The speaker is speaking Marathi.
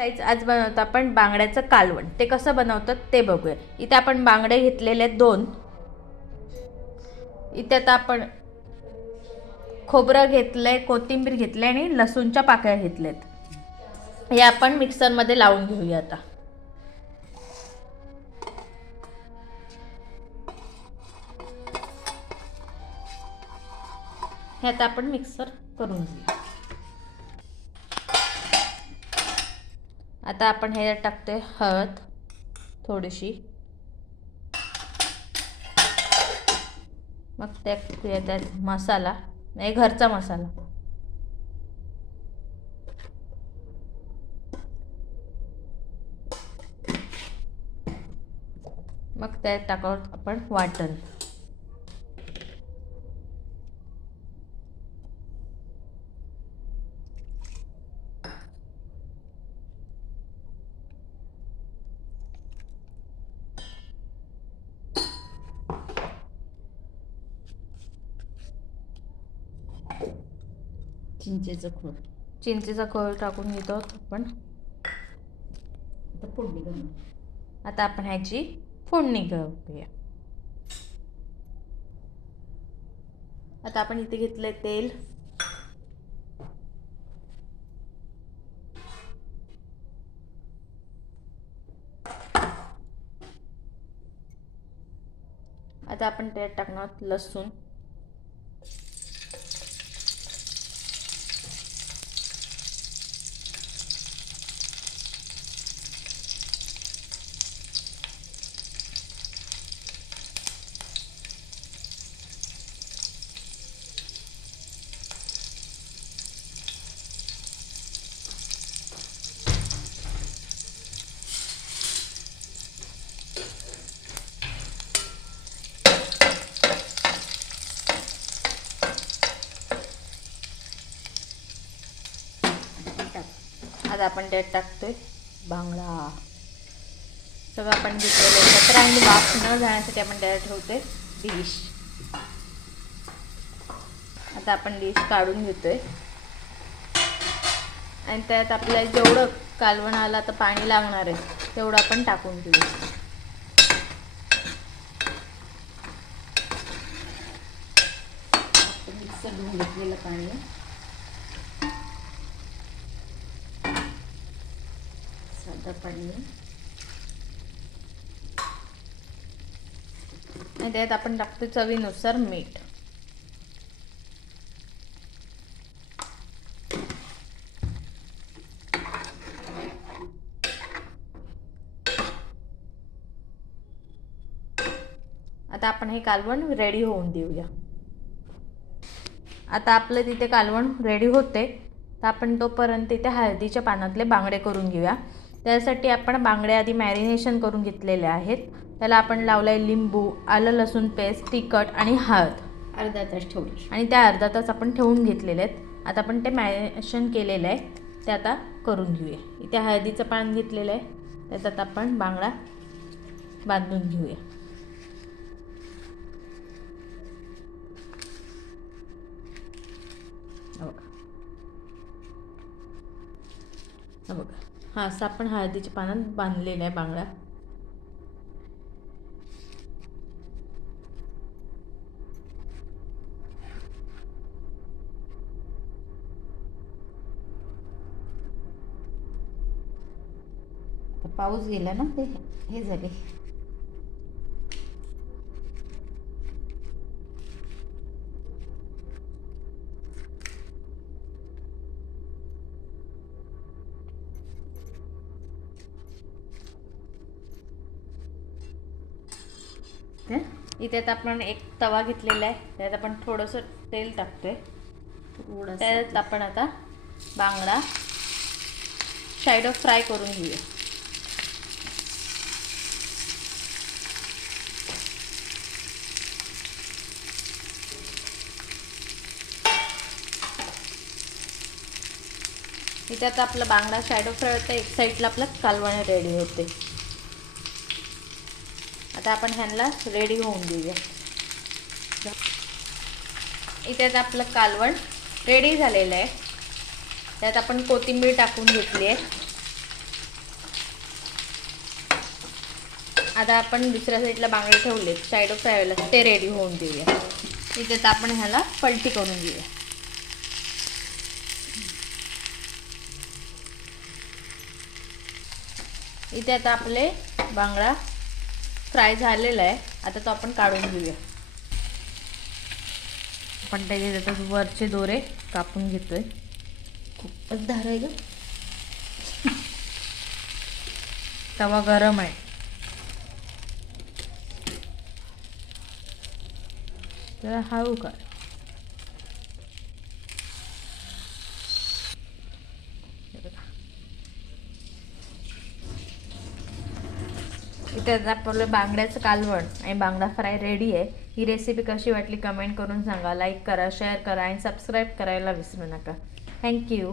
काहीच आज बनवतो आपण बांगड्याचं कालवण. ते कसं बनवतात ते बघूया. इथे आपण बांगडे घेतलेले दोन. इथे आता आपण खोबरं घेतलंय कोथिंबीर घेतली आणि लसूणच्या पाकळ्या घेतल्यात. हे आपण मिक्सरमध्ये लावून घेऊया आता. हे आता आपण मिक्सर करून घेऊया. आता आपण हे टाकतोय हळद थोडीशी. मग त्यात त्यात मसाला नाही घरचा मसाला. मग त्यात टाकावं आपण वाटण. चिंचेचं खोड चिंचेचा कळ टाकून घेतो आपण. आता फोडणी करून आता आपण ह्याची फोडणी घेऊया आता आपण इथे घेतलंय तेल. आता आपण त्यात टाकणार लसूण. आज आपण त्यात टाकतोय. बांगडा. सगळं आपण घेतलेलं एकत्र आणि वाफ न जाण्यासाठी आपण त्याला ठेवतोय. डिश. आता आपण डिश काढून घेतोय. आणि त्यात आपल्या जेवढं कालवण आलं आता पाणी लागणार आहे तेवढं आपण टाकून घेऊ. मिक्सर धुवून घेतलेलं पाणी. साधं पाणी आणि त्यात आपण टाकतो चवीनुसार मीठ. आता आपण हे कालवण रेडी होऊन देऊया. आता आपलं तिथे कालवण रेडी होते. तर आपण तोपर्यंत तिथे हळदीच्या पानातले बांगडे करून घेऊया. त्यासाठी आपण बांगडे आधी मॅरिनेशन करून घेतलेले आहेत. त्याला आपण लावलं आहे लिंबू आलं लसूण पेस्ट तिखट आणि हळद. अर्धा तास ठेवली आणि त्या अर्धा तास आपण ठेवून घेतलेले आहेत. आता आपण ते मॅरिनेशन केलेलं आहे. ते आता करून घेऊया. इथे हळदीचं पान घेतलेलं आहे. त्याच्यात आपण बांगडा बांधून घेऊया. बघा. बघा. हा असं आपण हळदीच्या पानात बांधलेला आहे बांगडा. पाऊस गेला ना ते हे झाले. हं? इथे आता आपण एक तवा घेतलेला आहे. त्यात आपण थोडंसं तेल टाकतोय. त्यात आपण आता बांगडा शायडो फ्राय करून घेऊया. इथे आता आपला बांगडा शॅडो फ्राय होतं. एक साईडला आपला कालवण रेडी होते. आता आपण ह्यांना रेडी होऊन देऊया. इथे आता आपलं कालवण रेडी झालेलं आहे. त्यात आपण कोथिंबीर टाकून घेतली आहे. आता आपण दुसऱ्या साईडला बांगडे ठेवले साईड ऑफ फ्रायला ते रेडी होऊन देऊया. इथे तर आपण ह्याला पलटी करून घेऊया. इथे आता आपले बांगडा फ्राय झालेला आहे. आता तो आपण काढून घेऊया. आपण त्याचे त्याच्यात वरचे दोरे कापून घेतोय. खूपच धार आहे ग. तवा गरम आहे. जरा हळू कर. इथे आपलं बांगड्याचं कालवण आणि बांगडा फ्राय रेडी आहे. ही रेसिपी कशी वाटली कमेंट करून सांगा. लाईक करा शेअर करा आणि सबस्क्राईब करायला विसरू नका. थँक्यू